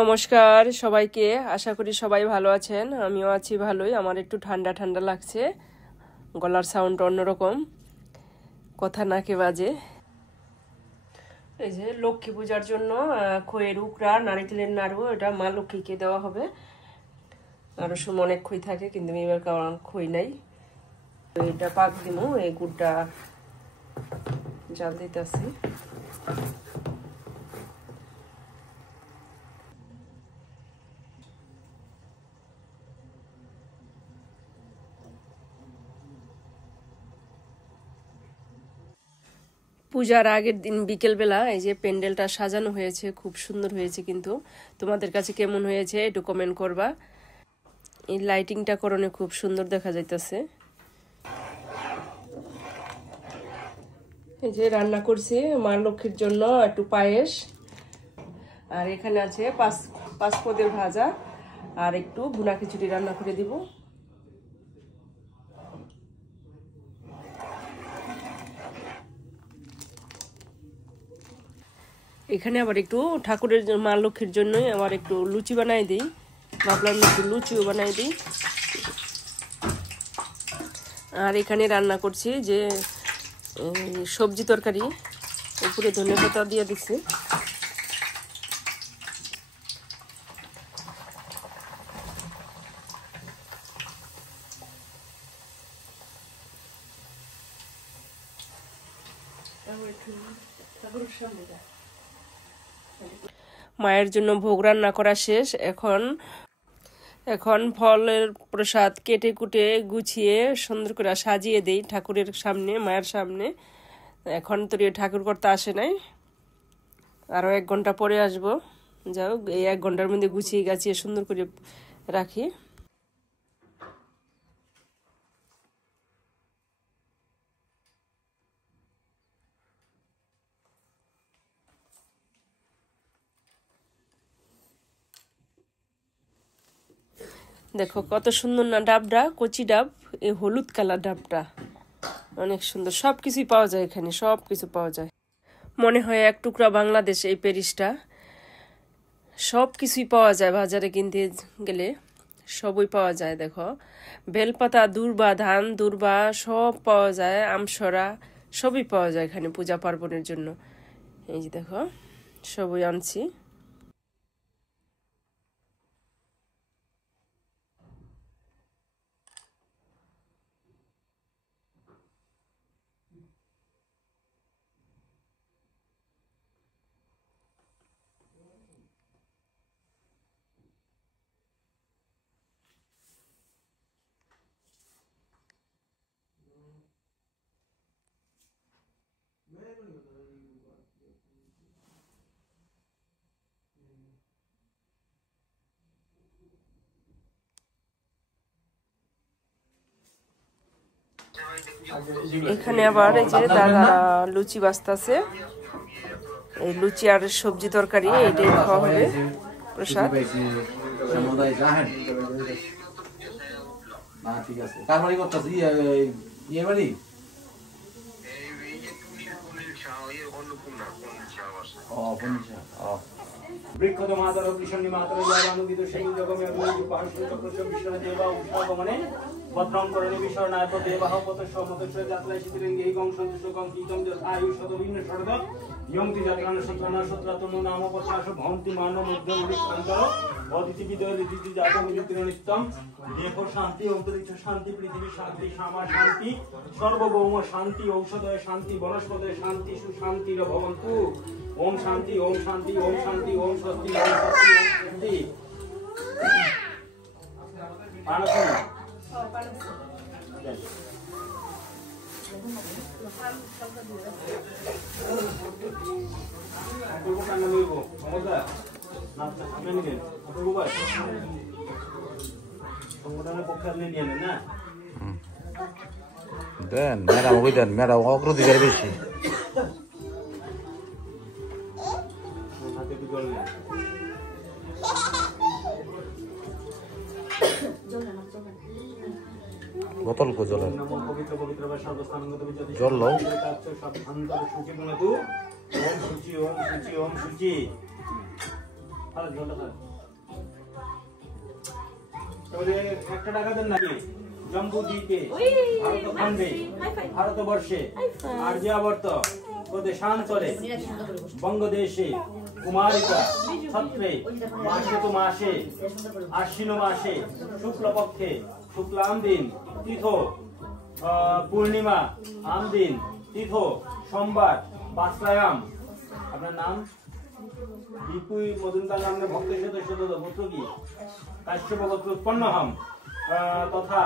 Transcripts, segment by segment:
নমস্কার সবাইকে, আশা করি সবাই ভালো আছেন। আমিও আছি ভালোই। আমার একটু ঠান্ডা ঠান্ডা লাগছে, গলার সাউন্ড অন্যরকম, কথা নাকে বাজে। এই যে লক্ষ্মী পূজার জন্য খইয়ের উকড়া, নারিকেলের নাড়ু, এটা মা লক্ষ্মীকে দেওয়া হবে। আরও সময় অনেক খই থাকে, কিন্তু এবার কারণ খই নাই। এটা পাক দিব, এই গুড়টা জাল দিতেছি। পূজার আগের দিন বিকেলবেলা এই যে প্যান্ডেলটা সাজানো হয়েছে, খুব সুন্দর হয়েছে। কিন্তু তোমাদের কাছে কেমন হয়েছে একটু কমেন্ট করবা। এই লাইটিংটা করণে খুব সুন্দর দেখা যাইতেছে। এই যে রান্না করছি মা লক্ষ্মীর জন্য একটু পায়েস, আর এখানে আছে পাঁচ পদের ভাজা, আর একটু ভুনা খিচুড়ি রান্না করে দিব। এখানে আবার একটু ঠাকুরের মা লক্ষ্মীর জন্যই আবার একটু লুচি বানাই দিই, ভাবলাম একটু লুচিও বানাই দিই। আর এখানে রান্না করছি যে সবজি তরকারি, উপরে ধনে পাতা দিয়ে দিচ্ছি। মায়ের জন্য ভোগ রান্না করা শেষ। এখন ফলের প্রসাদ কেটে কুটে গুছিয়ে সুন্দর করে সাজিয়ে দেই ঠাকুরের সামনে, মায়ের সামনে। এখন তো ঠাকুর করতে আসে নাই, আরও 1 ঘন্টা পরে আসবো। যাও, এই 1 ঘন্টার মধ্যে গুছিয়ে গাছিয়ে সুন্দর করে রাখি। দেখো কত সুন্দর না ডাবটা, কচি ডাব, এই হলুদ কালার ডাবটা অনেক সুন্দর। সব কিছুই পাওয়া যায় এখানে, সব কিছু পাওয়া যায়। মনে হয় এক টুকরা বাংলাদেশ এই প্যারিসটা। সব কিছুই পাওয়া যায় বাজারে, কিনতে গেলে সবই পাওয়া যায়। দেখো বেলপাতা, দূর্বা, ধান দূর্বা সব পাওয়া যায়, আমসরা সবই পাওয়া যায় এখানে পূজা পার্বণের জন্য। এই যে দেখো সবই আনছি। এখানে আবার এই যে দাদা লুচি বাজতেছে, এই লুচি আর সবজি তরকারি এইটাই খাওয়া হবে প্রসাদ। বৃক্ষত মাতার কৃষ্ণ মাতার অনুদিত সেই জগমে দেবা উৎসাগমনে ভদ্রং করণে বিশ্বনায় দেবাহ পতস্ব মতস্ব যাত্রায় শীতলিঙ্গে এই কংস দুষ্টকং কীতম আয়ুষ শতবিন্ন শরদ ইয়ংতি যাত্রান শিক্ষণ সত্রাতন নাম পশ্চাশ ভন্তি মান মধ্য উদিতান্তর অদিতি বিদয় রীতি জাত মিলিতির নিত্যম দেহ শান্তি অন্তরিক্ষ শান্তি পৃথিবী শান্তি সামা শান্তি সর্বভৌম শান্তি ঔষধয় শান্তি বনস্পতয় শান্তি সুশান্তির ভবন্তু। ওম শান্তি ওম শান্তি ওম শান্তি ওম স্বস্তি ওম শান্তি। দেন ম্যাডাম, ওই দেন ম্যাডাম অগ্রাধিকার বেশি। বোতল কো জলের জল লো। ওম সূচি ওম সূচি ওম সূচি। একটা টাকা দেন নাকি? জম্বু দ্বীপে, ভারতখণ্ডে, ভারতবর্ষে, আর্যাবর্ত প্রদেশাঞ্চলে, বঙ্গদেশে, কুমারিকা, ছত্রে, মাসে তো মাসে, আশ্বিন মাসে, শুক্লপক্ষে, শুক্লাম দিন, তীর্থ পূর্ণিমা, আম দিন, তীর্থ সোমবার, বাসরায়াম। আপনার নাম? বিপুই মজুমদার নামে ভক্ত সদস্য গোত্র কি? কাশ্যপ গোত্র উৎপন্ন হম তথা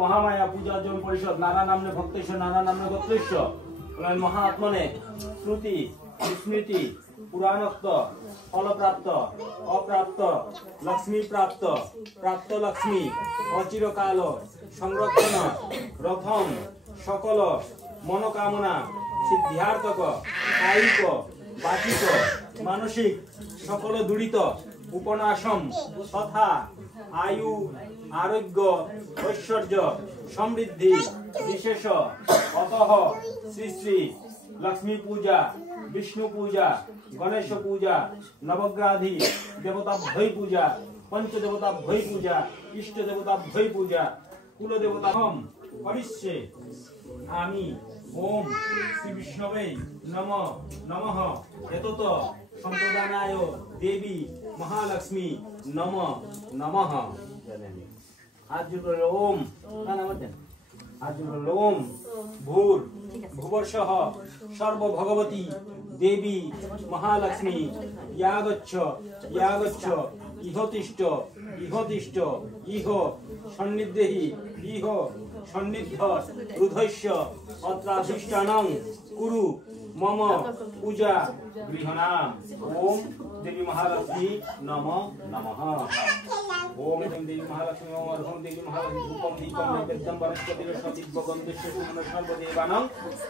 মহামায়া পূজার্জন পরিষদ নানা নামে ভক্তেশ নানা নামে গোত্রেশ মহাত্মনে শ্রুতি স্মৃতি পুরাণোক্ত ফলপ্রাপ্ত অপ্রাপ্ত লক্ষ্মী প্রাপ্ত প্রাপ্ত লক্ষ্মী অচিরকাল সংরক্ষণ রথম সকল মনোকামনা সিদ্ধার্থক কায়িক বাচিক মানসিক সকল দুরিত উপনাশম তথা আয়ু আরোগ্য ঐশ্বর্য সমৃদ্ধি বিশেষ অতঃ শ্রী শ্রী লক্ষ্মী পূজা বিষ্ণু পূজা গণেশ পূজা নবগ্রাধি দেবতাভ্যয় পূজা পঞ্চদেবতাভ্যয় পূজা ইষ্ট দেবতাভ্যয় পূজা কুলদেবতা হম করিষ্যে আমি। ওম শ্রী বিষ্ণবে নমঃ এতত সম্প্রদানায় দেবী মহালক্ষ্মী নমঃ। হাত জোড় করে ওম, হাত জোড় করে ওম ভূর ভুবর্ষঃ সর্বভগবতী দেবী মহালক্ষ্মী ইয়াগচ্ছ ইহতিষ্ঠ ইহ সন্নিধেহি ইহ সন্নিধ্য হৃদয়স্য অত্রাধিষ্ঠানং কুরু মম পূজা গৃহনাম। ওম দেবী মহালক্ষ্মী নমঃ। ওম দেবী মহালক্ষ্মী ওম দেবী মহালক্ষ্মী ধূপম দীপম নৈবেদ্যম বনস্পতির সতীব্য গন্ধস্য সুমন সর্বদেবানাং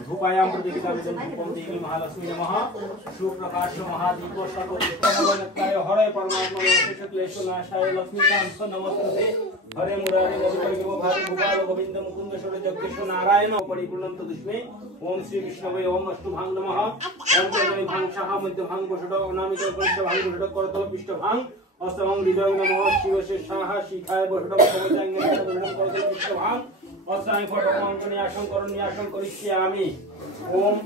ধূপায়াম প্রতিগীতামিদং ধূপম দেবী মহালক্ষ্মী নমঃ। সুপ্রকাশ মহাদীপ সর্বদিক্কায় হরে পরমাত্মা শেষ ক্লেশ নাশায় লক্ষ্মীকান্ত নমস্তে। হরে মুরারি গোবিন্দ ভারি গোপাল গোবিন্দ মুকুন্দ সরে যজ্ঞেশ নারায়ণ পরিপূর্ণন্ত দুষ্মে। ওম শ্রী বিষ্ণবে ওম অষ্টভাং নমঃ। ওম চৈতন্য ভাং সাহা মধ্য ভাং বসুড অনামিক পৃষ্ঠ ভাং বসুড করতল পৃষ্ঠ ভাং অষ্টভাং হৃদয় নমঃ। শিবশে সাহা শিখায় বসুড সমজাং বসুড করতল পৃষ্ঠ ভাং অষ্টআং ফটকঙ্কনি আসং করিষ্যে আমি। ওম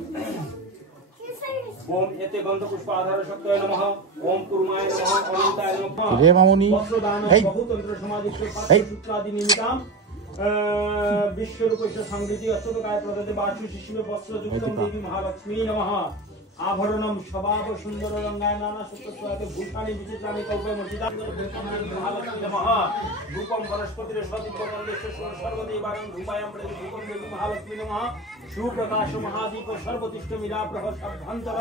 ওম এতে গন্ধ পুষ্প আধার শক্তয় নমঃ। ওম কুর্মায় নমঃ। অনন্তায় নমঃ। রে মামুনি বস্ত্রদান বহুতন্ত্র সমাধিষ্ঠ সূত্রাদি নিমিতাম বিশ্বরূপস্য সংগীতি অচ্যুতকায় প্রদতে বাসু শিশিবে বস্ত্রযুক্তম দেবী মহালক্ষ্মী নমঃ। আভরণম স্বভাব সুন্দর রঙ্গায় নানা সত্যস্বায়তে ভূষাণী বিচিত্রাণী কৌপমর্জিতা মহালক্ষ্মী নমঃ। রূপম বনস্পতির সদীপ্য গন্ধস্য সর্বদেবানাং ধূপায়াম প্রতি ধূপম দেবী মহালক্ষ্মী নমঃ। সুপ্রকাশ মহাদীপ সর্বতিষ্ঠ মিলাপ্রহ সভ্যন্তর।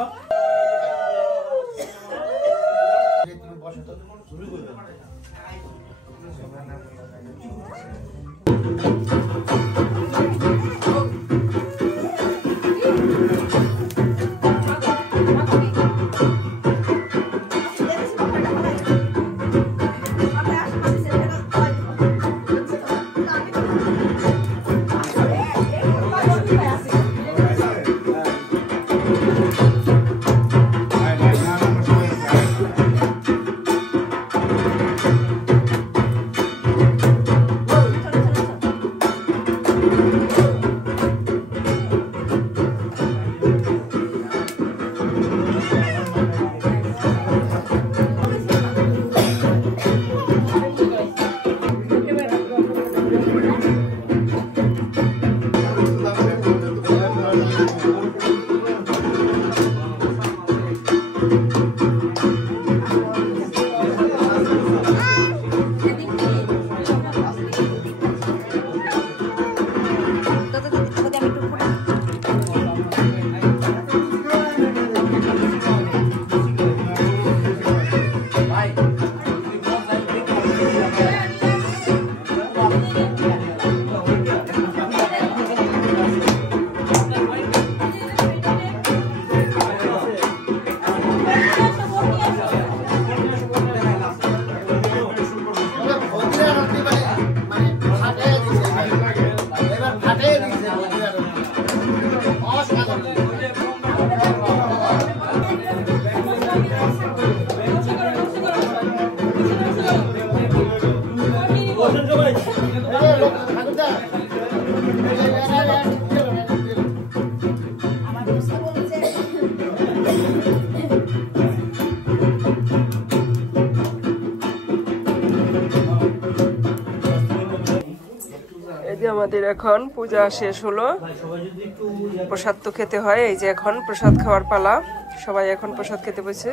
আমাদের এখন পূজা শেষ হলো, প্রসাদ তো খেতে হয়। এই যে এখন প্রসাদ খাওয়ার পালা, সবাই এখন প্রসাদ খেতে বসে।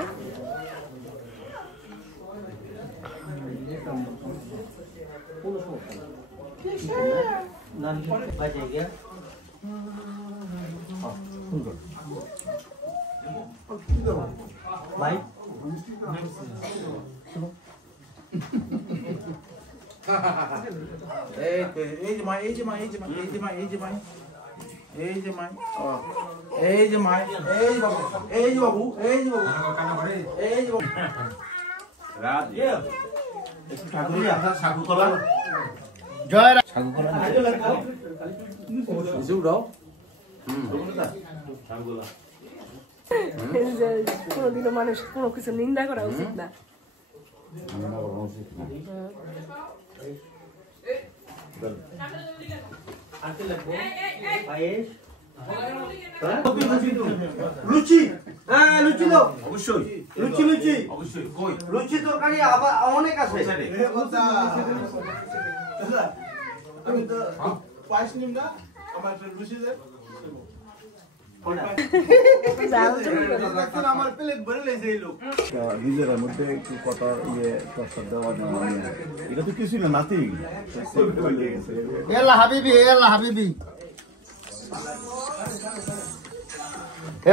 এই যে মাই, এই যে মাই, এই যে মাই, এই যে মাই, এই যে মাই, এই যে মাই, এই যে মাই, এই যে বাবু, এই যে বাবু, এই যে বাবু, এই যে বাবু। রাত একটু ঠাকুরই আপনার সাগুতলা জয় সাগুতলা জুড়াও। কোনোদিনও মানুষ কোনো কিছু নিন্দা করা উচিত না। লুচি, হ্যাঁ লুচি দাও অবশ্যই, লুচি লুচি অবশ্যই। কই লুচি তরকারি আবার অনেক আছে। আমি তো পাইস নিম না, আমার একটা লুচি দে। আমার প্লেট ভরে লেছে এই লোক। নিজের মধ্যে একটু কথা প্রস্তাব দেওয়া নেওয়া নিয়ে। এটা তো কিছুই না, নাথিং। এল্লা হাবিবি, এল্লা হাবিবি,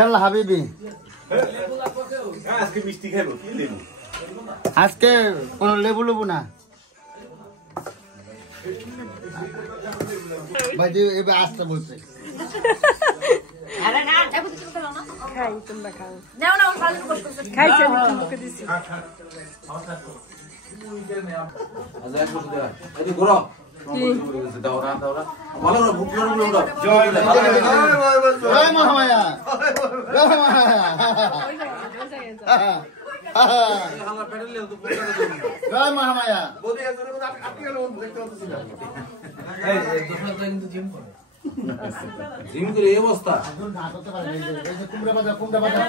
এল্লা হাবিবি। আজকে মিষ্টি খাবো, কি লেবু? আজকে কোনো লেবু লেবু না ভাই, এবার আসতে বলছে। খাই, তোমরা খাও। খাইছে, আমি তোমাকে দিছি। আজ এক বছর দেয়া এই যে ঘোরা দাও না, দাও না ভালো করে ভুক করে উড়ো দাও। জয় জয় মহামায়া, জয় মহামায়া, হালা পেডালে তো পোকা দাও। জয় মহামায়া। জিম করে এই অবস্থা। কুমড়া বাজা, কুমড়া বাজা।